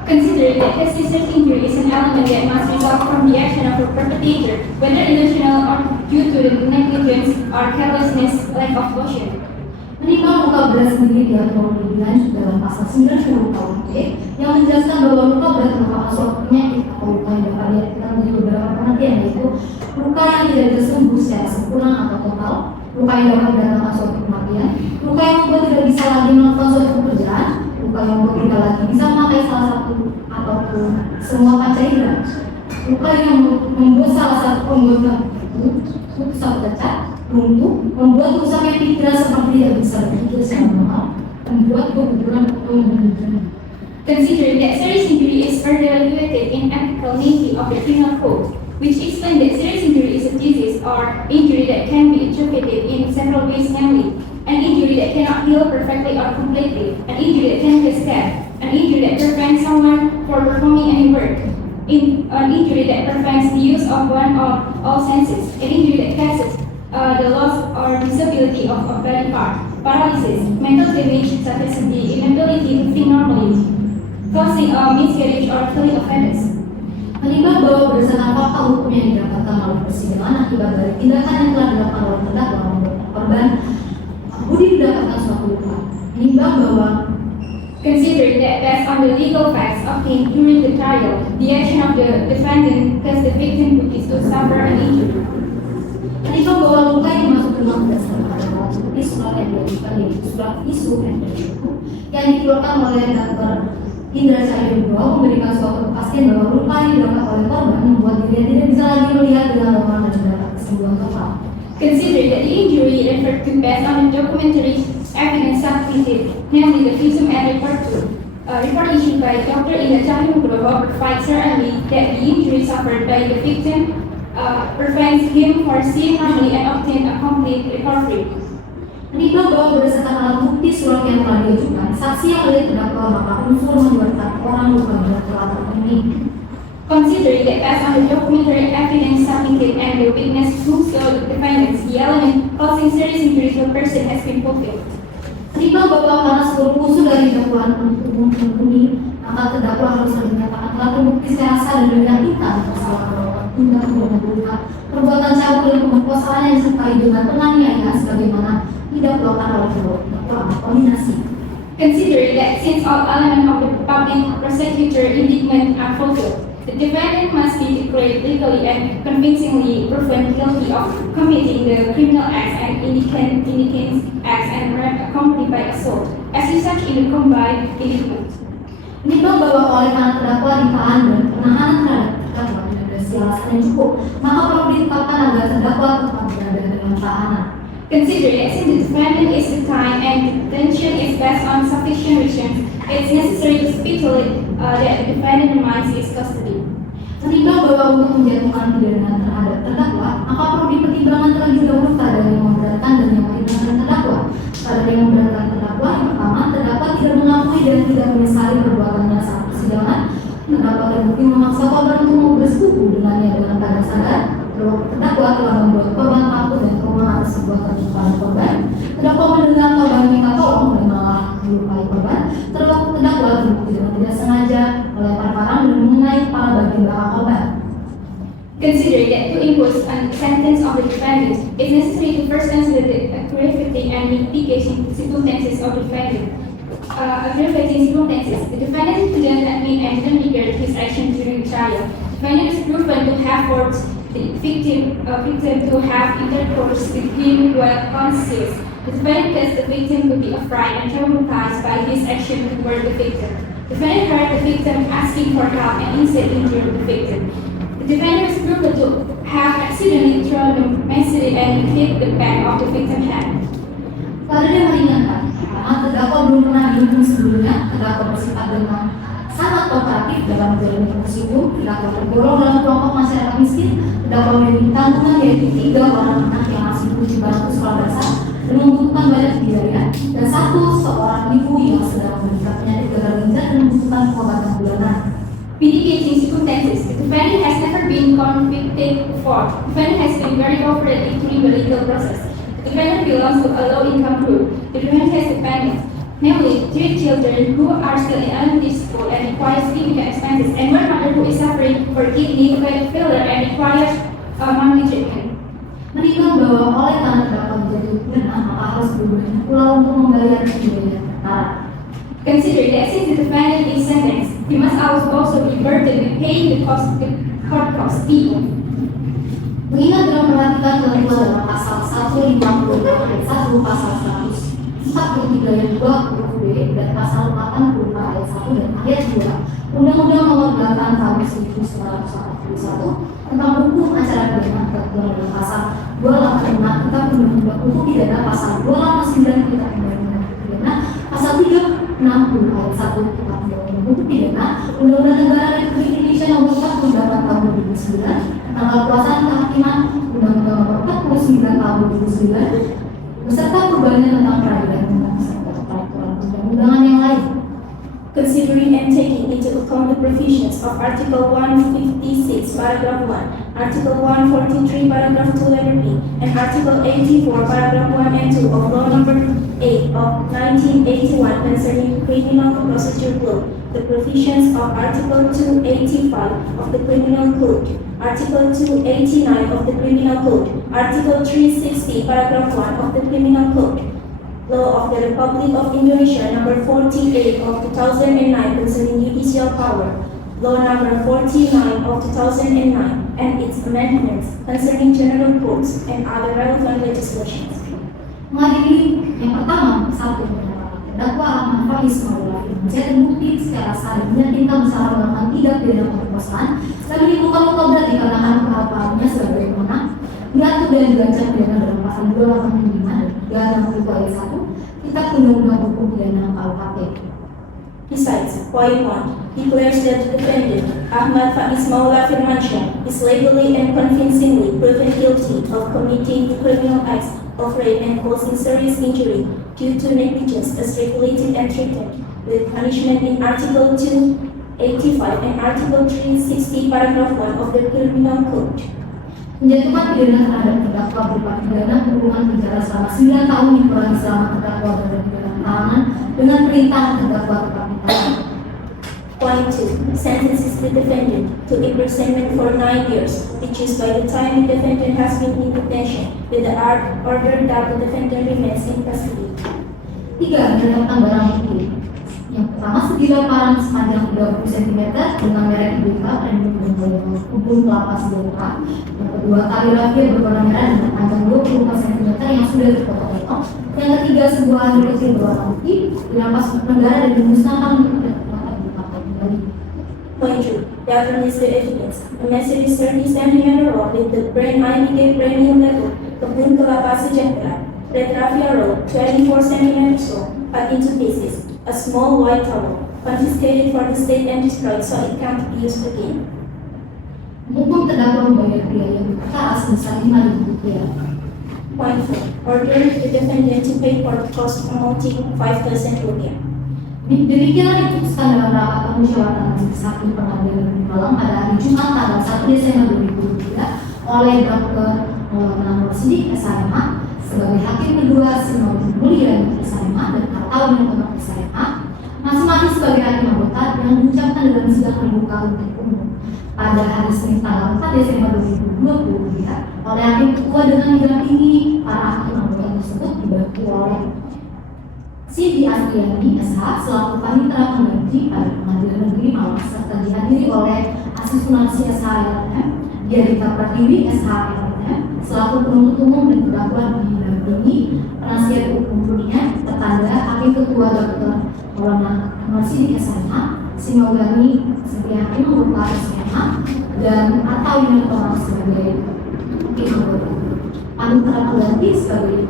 Consider that causing serious injury is an element that must result from the action of a perpetrator, whether intentional or due to the negligence or carelessness, lack of caution. Menimbang luka berat sendiri diatur lebih lanjut dalam pasal 90 KUHP yang menjelaskan bahwa luka berat merupakan suatu penyakit atau luka yang dapat diartikan menjadi beberapa pengertian, yaitu luka yang tidak bisa sembuh secara sempurna atau total, luka yang dapat mendatangkan suatu kematian, luka yang membuat tidak bisa lagi melakukan suatu pekerjaan, luka yang membuat tidak lagi bisa memakai salah satu ataupun semua panca indera, luka yang membuat salah satu anggota putus atau cacat, lumpuh, membuat rusaknya pikiran seperti tidak bisa berpikir secara normal, membuat keguguran atau membunuh. Considering that serious injury is further evaluated in Article 90 of the Criminal Code, which explains that serious injury is a disease or injury that can be interpreted in several ways, namely, an injury that cannot heal perfectly or completely, an injury that can cause death, an injury that prevents someone from performing any work, an injury that prevents the use of one or all senses, an injury that causes the loss or disability of a body part, paralysis, mental damage such as the inability to think normally, causing a miscarriage or killing of fetus. Menimbang bahwa berdasarkan fakta hukum yang didapatkan oleh persidangan akibat dari tindakan yang telah dilakukan oleh terdakwa maupun korban, Budi mendapatkan suatu luka. Menimbang bahwa Considering that based on the legal facts obtained during the trial, the action of the defendant caused the victim Budi to suffer an injury. menimbang bahwa luka yang dimaksud memang berdasarkan alat bukti surat yang diajukan yaitu surat isu yang dikeluarkan oleh Dr. Indra Cahaya Nugroho memberikan suatu kepastian bahwa luka yang didapat oleh korban membuat dirinya tidak bisa lagi melihat dengan normal dan mendapat kesembuhan total. Considering that the injury referred to based on the documentary evidence submitted, namely the visum and report issued by Dr. Indra Cahaya Nugroho, provides certainly that the injury suffered by the victim prevents him from seeing normally and obtain a complete recovery. Menimbang bahwa berdasarkan alat bukti surat yang telah diajukan, saksi yang oleh terdakwa maka unsur menyebabkan orang luka berat telah terpenuhi. Considering that based on the documentary evidence submitted and the witness who saw the defendants, the element causing serious injury to a person has been fulfilled. Menimbang bahwa karena seluruh unsur dari dakwaan untuk terpenuhi, maka terdakwa harus dinyatakan telah terbukti secara sah dan meyakinkan bersalah melakukan tindak pidana berupa perbuatan cabul dan pemerkosaan yang disertai dengan penganiayaan sebagaimana didakwakan oleh terdakwa kombinasi. Considering that since all elements of the public prosecutor indictment are fulfilled, the defendant must be declared legally and convincingly proven guilty of committing the criminal acts and indicates acts and accompanied by assault, as such in the combined indictment. Menimbang bahwa oleh karena terdakwa ditahan dan penahanan terhadap terdakwa tidak ada alasan yang cukup, maka perlu ditetapkan agar terdakwa tetap berada dalam tahanan. Considering that since the defendant is detained and detention is based on sufficient reasons, it's necessary to stipulate that the defendant remains in custody. Menimbang bahwa untuk menjatuhkan pidana terhadap terdakwa, maka perlu dipertimbangkan terlebih dahulu keadaan yang memberatkan dan yang meringankan terdakwa. Keadaan yang memberatkan terdakwa, yang pertama, terdakwa tidak mengakui dan tidak menyesali perbuatannya saat persidangan. Terdakwa terbukti memaksa korban untuk mau bersekutu dengannya dengan keadaan sadar. Terdakwa telah membuat korban takut dan trauma atas perbuatan kepada korban. Terdakwa mendengar korban minta tolong dan malah melukai korban. Terdakwa terbukti dengan tidak sengaja melempar parang dan mengenai kepala bagian belakang korban. Considering that to impose a sentence on the defendant, it's necessary to first consider the gravity and mitigation circumstances of the defendant. aggravating circumstances. The defendant didn't admit and didn't regret his action during the trial. Defendant is proven to have forced the victim to have intercourse with him while conscious. The defendant caused the victim to be afraid and traumatized by his action toward the victim. The defendant heard the victim asking for help and instead injured the victim. The defendant is proven to have accidentally thrown the machete and hit the back of the victim's head. Pada dia meringankan, karena terdakwa belum pernah dihukum sebelumnya, terdakwa bersifat dengan sangat kooperatif dalam menjalani proses hukum, terdakwa tergolong dalam kelompok masyarakat miskin, terdakwa memiliki tanggungan yaitu 3 orang anak yang masih berusia bangku sekolah dasar dan membutuhkan banyak biaya, dan 1 seorang ibu yang sedang menderita penyakit gagal ginjal dan membutuhkan pengobatan bulanan. Mitigating circumstances. The defendant has never been convicted before. The defendant has been very cooperative during the legal process. The defendant belongs to a low-income group. The defendant has dependents, namely 3 children who are still in elementary school and require significant expenses, and one mother who is suffering for kidney failure and requires monthly treatment. Menimbang bahwa oleh karena terdakwa menjadi pidana, maka harus diberikan pula untuk membayar biaya perkara. Consider that since the defendant is sentenced, he must also be burdened with paying the court cost fee. Mengingat dan memperhatikan ketentuan dalam pasal 150 ayat 1, pasal 143 ayat 20 B dan pasal 80 ayat 1 dan ayat 2 Undang-Undang Nomor 8 Tahun 1941 tentang hukum acara pidana, ketentuan dalam pasal 286 tentang Undang-Undang Hukum Pidana, pasal 289 tentang Undang-Undang Pidana, pasal 360 ayat 1 tentang Undang-Undang Hukum Pidana, Undang-Undang Negara Republik Indonesia Nomor 48 Tahun 2009 tentang kekuasaan kehakiman, Undang-Undang Nomor 49 Tahun 2009 beserta perubahannya tentang peradilan umum serta peraturan undang-undangan yang lain. Considering and taking into account the provisions of Article 156, Paragraph 1, Article 143, Paragraph 2, letter B, and Article 84, Paragraph 1 and 2 of Law Number 8 of 1981 concerning criminal procedure law, the provisions of Article 285 of the Criminal Code, Article 289 of the Criminal Code, Article 360, Paragraph 1 of the Criminal Code, Law of the Republic of Indonesia Number 48 of 2009 concerning judicial power, Law Number 49 of 2009 and its amendments concerning general courts and other relevant legislations. Mengadili yang pertama, 1. Terdakwa Ahmad Faiz Maulana Firmansyah terbukti secara sah dan meyakinkan bersalah melakukan tindak pidana pemerkosaan dan menimbulkan luka berat dikarenakan kehafalannya sebagaimana diatur dan dirancang pidana dalam pasal 285 dan 360 ayat 1 Kitab Undang-Undang Hukum Pidana KUHP. Besides, point 1 declares that the defendant, Ahmad Faiz Maulana Firmansyah, is legally and convincingly proven guilty of committing criminal acts of rape and causing serious injury due to negligence as regulated and treated with punishment in Article 285 and Article 360, Paragraph 1 of the Criminal Code. Menjatuhkan pidana terhadap terdakwa berupa pidana kurungan penjara selama 9 tahun dikurangi selama terdakwa berada di dalam tahanan dengan perintah terdakwa tetap ditahan. Point 2 sentences the defendant to imprisonment for 9 years, which is by the time the defendant has been in detention, with the order that the defendant remains in custody. 3. Menetapkan barang bukti. Yang pertama, sebilah parang sepanjang 30 cm dengan merek IBK dan berbentuk hubung kelapa sedotan. Yang kedua, tali rafia berwarna merah dengan panjang 24 cm yang sudah dipotong-potong. Yang ketiga, sebuah air kecil berwarna putih dirampas negara dan dimusnahkan untuk dipakai kembali. Point 2 the evidence a message is certainly standing on the road with the brand IBK premium level, kebun kelapa sejahtera, red raffia roll, 24 cm long, cut into pieces, a small white towel, confiscated for the state and destroyed so it can't be used again. Hukum terdakwa membayar biaya perkara sebesar Rp5.000. Point 4 order the defendant to pay for the cost amounting 5% rupiah. Demikianlah diputuskan dalam rapat permusyawaratan majelis hakim pengadilan negeri Malang pada hari Jumat tanggal 1 Desember 2023 oleh Dr. Maulana Nur Siddiq SHMH sebagai hakim kedua Sinode Mulia SHMH dan Kartawan Pondok SHMH, masing-masing sebagai hakim anggota yang diucapkan dalam sidang terbuka untuk umum pada hari Senin tanggal 4 Desember 2023 oleh hakim ketua dengan didampingi para hakim anggota tersebut dibantu oleh Cindy Astriani SH selaku panitera pengganti pada Pengadilan Negeri Malang serta dihadiri oleh Asis Sunarsi SH LLM, Diarita Pratiwi SH LLM selaku penuntut umum dan terdakwa didampingi penasihat hukum Dunia, Tetangga, Hakim Ketua Dr. Maulana Anwar Sidik SMH, Simogani Sepiati Murta SMH, dan atau Yunitoran sebagai anggota. Panitera pengganti sebagai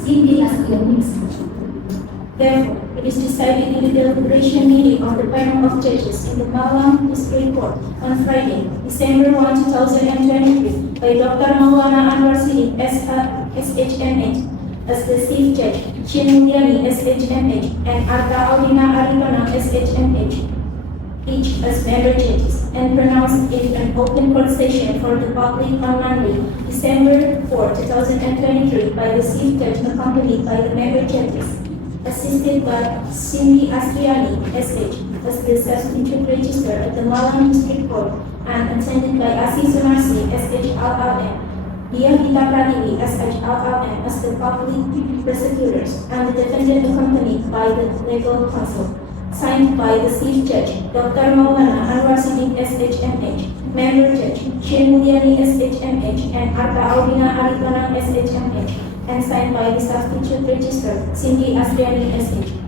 Cindy Astriani SH. Therefore, it is decided in the deliberation meeting of the panel of judges in the Malang District Court on Friday, December 1, 2023, by Dr. Maulana Anwar Sidik, SHMH, as the Chief Judge, Chin Mulyani, SHMH, and Arta Audina Aritona, SHMH, each as member judges, and pronounced in an open court session for the public on Monday, December 4, 2023, by the Chief Judge accompanied by the member judges, assisted by Cindy Astriani, SH, as the substitute registrar at the Malang District Court, and attended by Asis Sunarsi, SH LLM, Diarita Pratiwi, SH LLM, as the public prosecutors, and the defendant accompanied by the legal counsel. Signed by the Chief Judge, Dr. Maulana Anwar Sidik, SHMH, Member Judge, Chin Mulyani, SHMH, and Arta Audina Aritona, SHMH, and signed by the substitute registrar, Cindy Astriani, SH.